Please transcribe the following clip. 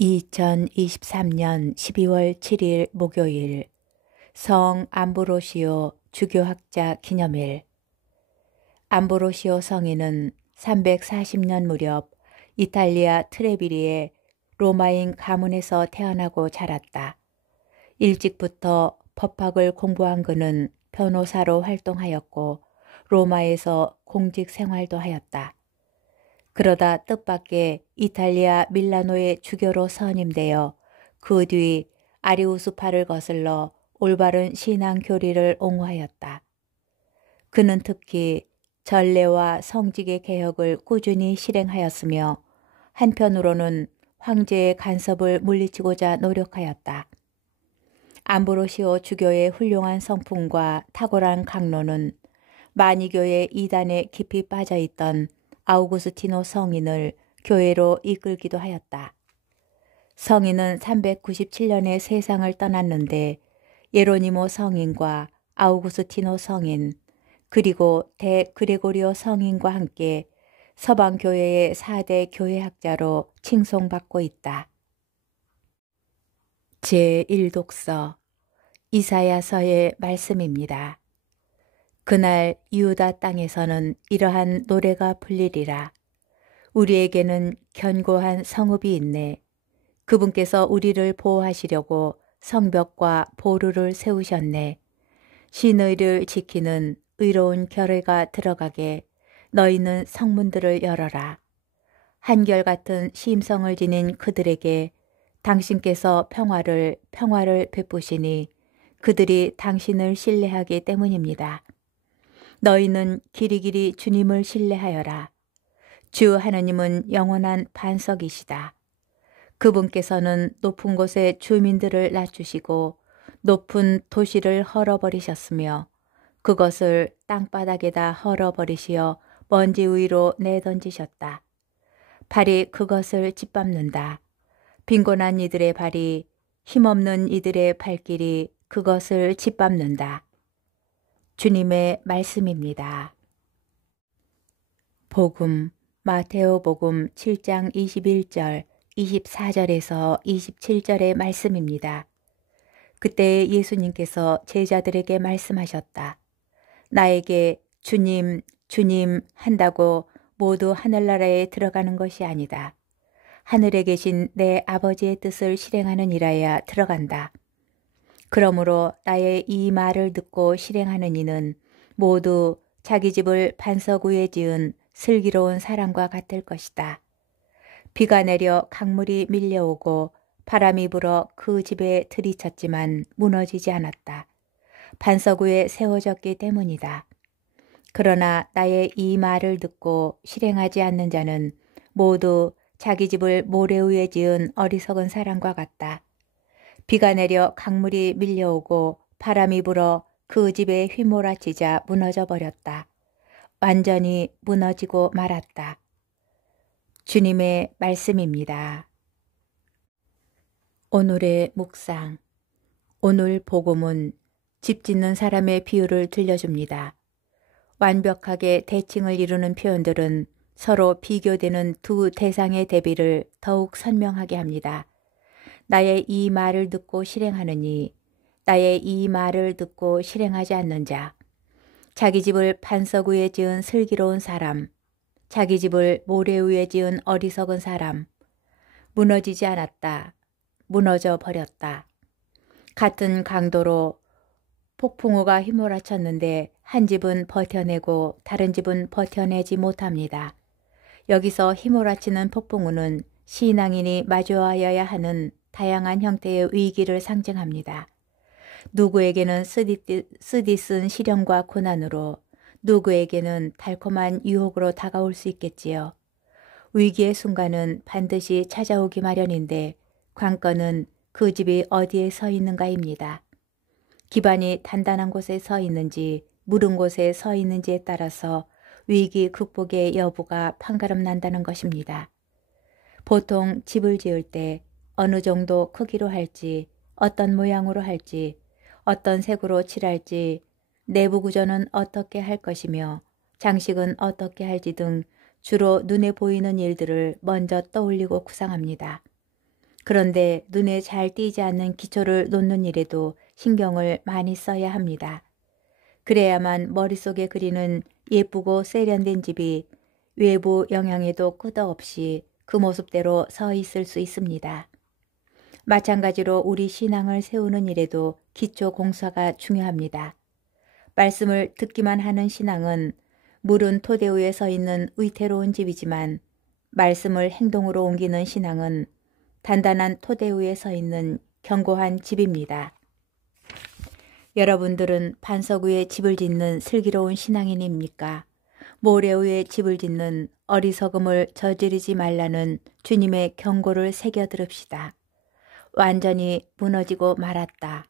2023년 12월 7일 목요일 성 암브로시오 주교학자 기념일. 암브로시오 성인은 340년 무렵 이탈리아 트레비리의 로마인 가문에서 태어나고 자랐다. 일찍부터 법학을 공부한 그는 변호사로 활동하였고 로마에서 공직 생활도 하였다. 그러다 뜻밖의 이탈리아 밀라노의 주교로 선임되어 그 뒤 아리우스파를 거슬러 올바른 신앙 교리를 옹호하였다. 그는 특히 전례와 성직의 개혁을 꾸준히 실행하였으며 한편으로는 황제의 간섭을 물리치고자 노력하였다. 암브로시오 주교의 훌륭한 성품과 탁월한 강론은 마니교의 이단에 깊이 빠져있던 아우구스티노 성인을 교회로 이끌기도 하였다. 성인은 397년에 세상을 떠났는데 예로니모 성인과 아우구스티노 성인 그리고 대 그레고리오 성인과 함께 서방교회의 4대 교회학자로 칭송받고 있다. 제1독서 이사야서의 말씀입니다. 그날 유다 땅에서는 이러한 노래가 불리리라. 우리에게는 견고한 성읍이 있네. 그분께서 우리를 보호하시려고 성벽과 보루를 세우셨네. 신의를 지키는 의로운 결의가 들어가게 너희는 성문들을 열어라. 한결같은 심성을 지닌 그들에게 당신께서 평화를 베푸시니 그들이 당신을 신뢰하기 때문입니다. 너희는 길이길이 주님을 신뢰하여라. 주 하느님은 영원한 반석이시다. 그분께서는 높은 곳에 주민들을 낮추시고 높은 도시를 헐어버리셨으며 그것을 땅바닥에다 헐어버리시어 먼지 위로 내던지셨다. 발이 그것을 짓밟는다. 빈곤한 이들의 발이 힘없는 이들의 발길이 그것을 짓밟는다. 주님의 말씀입니다. 복음 마테오복음 7장 21절 24절에서 27절의 말씀입니다. 그때 예수님께서 제자들에게 말씀하셨다. 나에게 주님, 주님 한다고 모두 하늘나라에 들어가는 것이 아니다. 하늘에 계신 내 아버지의 뜻을 실행하는 이라야 들어간다. 그러므로 나의 이 말을 듣고 실행하는 이는 모두 자기 집을 반석 위에 지은 슬기로운 사람과 같을 것이다. 비가 내려 강물이 밀려오고 바람이 불어 그 집에 들이쳤지만 무너지지 않았다. 반석 위에 세워졌기 때문이다. 그러나 나의 이 말을 듣고 실행하지 않는 자는 모두 자기 집을 모래 위에 지은 어리석은 사람과 같다. 비가 내려 강물이 밀려오고 바람이 불어 그 집에 휘몰아치자 무너져 버렸다. 완전히 무너지고 말았다. 주님의 말씀입니다. 오늘의 묵상. 오늘 복음은 집 짓는 사람의 비유를 들려줍니다. 완벽하게 대칭을 이루는 표현들은 서로 비교되는 두 대상의 대비를 더욱 선명하게 합니다. 나의 이 말을 듣고 실행하느니 나의 이 말을 듣고 실행하지 않는 자, 자기 집을 반석 위에 지은 슬기로운 사람, 자기 집을 모래 위에 지은 어리석은 사람, 무너지지 않았다, 무너져 버렸다. 같은 강도로 폭풍우가 휘몰아쳤는데 한 집은 버텨내고 다른 집은 버텨내지 못합니다. 여기서 휘몰아치는 폭풍우는 신앙인이 마주하여야 하는 다양한 형태의 위기를 상징합니다. 누구에게는 쓰디쓴 시련과 고난으로, 누구에게는 달콤한 유혹으로 다가올 수 있겠지요. 위기의 순간은 반드시 찾아오기 마련인데 관건은 그 집이 어디에 서 있는가입니다. 기반이 단단한 곳에 서 있는지 무른 곳에 서 있는지에 따라서 위기 극복의 여부가 판가름 난다는 것입니다. 보통 집을 지을 때 어느 정도 크기로 할지, 어떤 모양으로 할지, 어떤 색으로 칠할지, 내부 구조는 어떻게 할 것이며 장식은 어떻게 할지 등 주로 눈에 보이는 일들을 먼저 떠올리고 구상합니다. 그런데 눈에 잘 띄지 않는 기초를 놓는 일에도 신경을 많이 써야 합니다. 그래야만 머릿속에 그리는 예쁘고 세련된 집이 외부 영향에도 끄떡없이 그 모습대로 서 있을 수 있습니다. 마찬가지로 우리 신앙을 세우는 일에도 기초 공사가 중요합니다. 말씀을 듣기만 하는 신앙은 물은 토대 위에 서 있는 위태로운 집이지만 말씀을 행동으로 옮기는 신앙은 단단한 토대 위에 서 있는 견고한 집입니다. 여러분들은 반석 위에 집을 짓는 슬기로운 신앙인입니까? 모래 위에 집을 짓는 어리석음을 저지르지 말라는 주님의 경고를 새겨 들읍시다. 완전히 무너지고 말았다.